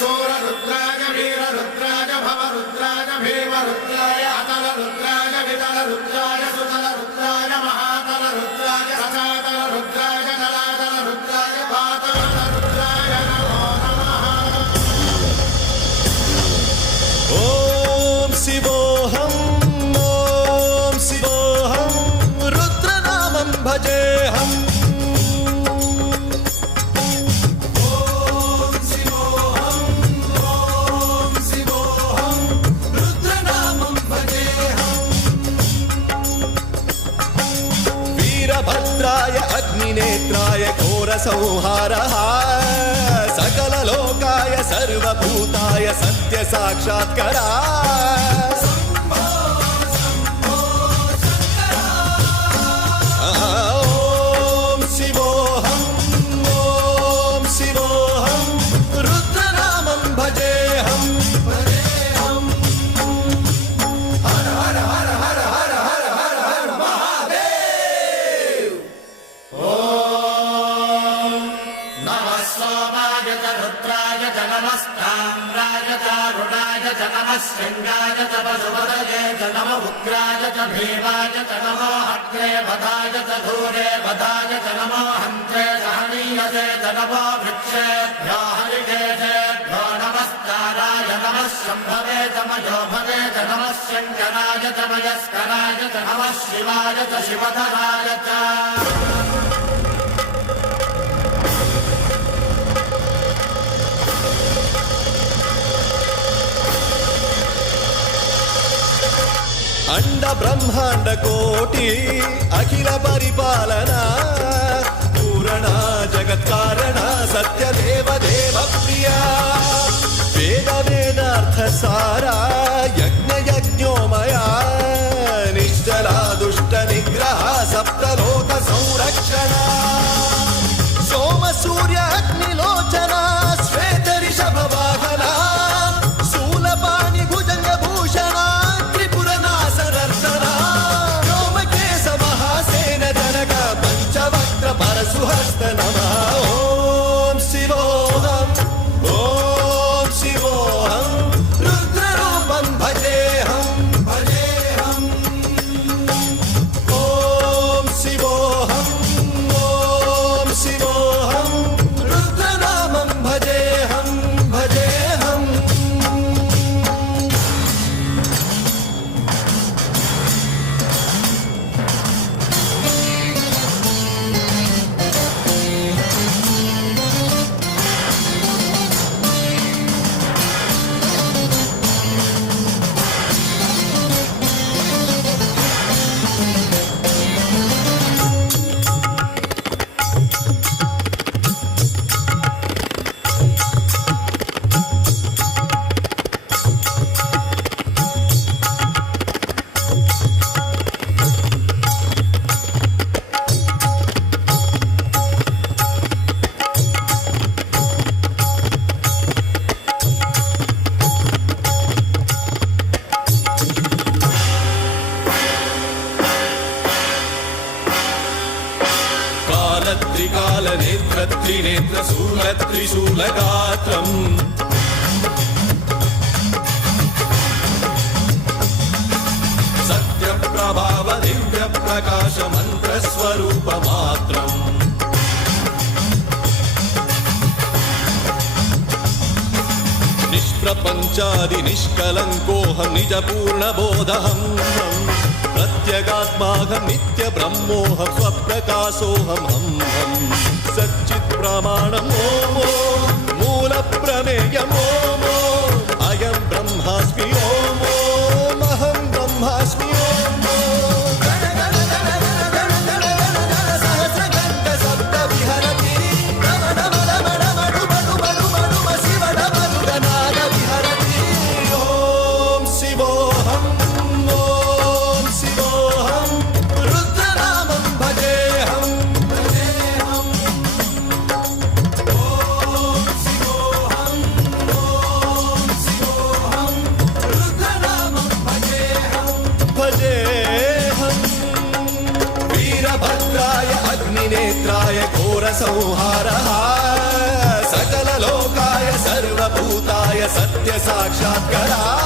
शूररुद्राय वीररुद्राय भवरुद्राय भीमरुद्राय अतलरुद्राय वितलरुद्राय सुतलरुद्राय महातलरुद्राय सचातलरुद्राय जलातलरुद्राय पातलरुद्राय नमो नमः। ओम शिवोऽहं रुद्रनामं भजेऽहम्। वीरभद्राय अग्निनेत्राय घोरसंहारः सकललोकाय सर्वभूताय सत्यसाक्षात्करा। ओम शिवोऽहं रुद्रनामं भजेऽहम्। हर हर हर हर हर हर हर हर महादेव। ओम नमः सोमाय च रुद्राय च नमस्ताम्राय च रुणाय च नमः शृङ्गाय च पशुपतये च नमः उग्राय च भीमाय च नमो अग्रे वधाय च धूरे वधाय च नमो हन्त्रे सहनीयसे च नमो वृक्षेभ्यो हरिकेशेभ्यो नमस्काराय नमः शम्भवे च मयोभवे च नमः शङ्कराय च मयस्कराय च नमः शिवाय च शिवधराय च। अंड ब्रह्मांड कोटि अखिल परिपालना पूरणा जगत्कारणा सत्यदेव देव प्रिया वेद वेदार्थ सारा यज्ञ यज्ञोमया निश्चला दुष्ट निग्रह सप्तलोक संरक्षणा सोम सूर्य अग्निलोचना श्वेत ऋषभ वाहना शूलपाणि भुजंग भूषणा परशुहस्त नमः। ओम शिवोऽहं रुद्ररूपं भजेऽहम्। ओम शिवोऽहं रुद्रनामं भजेऽहम्। त्रिकाल नेत्र त्रिनेत्र शूल त्रिशूलगात्रम् सत्य प्रभाव दिव्य प्रकाश मंत्र स्वरूप मात्रम् निष्प्रपंचादि निष्कलंकोऽहं निज पूर्ण बोधहम् प्रत्यगात्माहं नित्य ब्रह्मोऽहं स्वप्रकाशोऽहं हम सच्चित् प्रमाणम् ओम मूल प्रमेयम् ओम अयं ब्रह्मास्मि ओम अहं ब्रह्मास्मि ओम सहस्रकण्ठ शब्द विहरति शिवडमरुगनाद विहरति। ओम शिवोऽहं रुद्रनामं भजेऽहम्। ओम शिवोऽहं रुद्रनामं भजेऽहम्। वीरभद्राय अग्निनेत्राय घोरसंहारः सकललोकाय सर्वभूत सत्य साक्षात्करा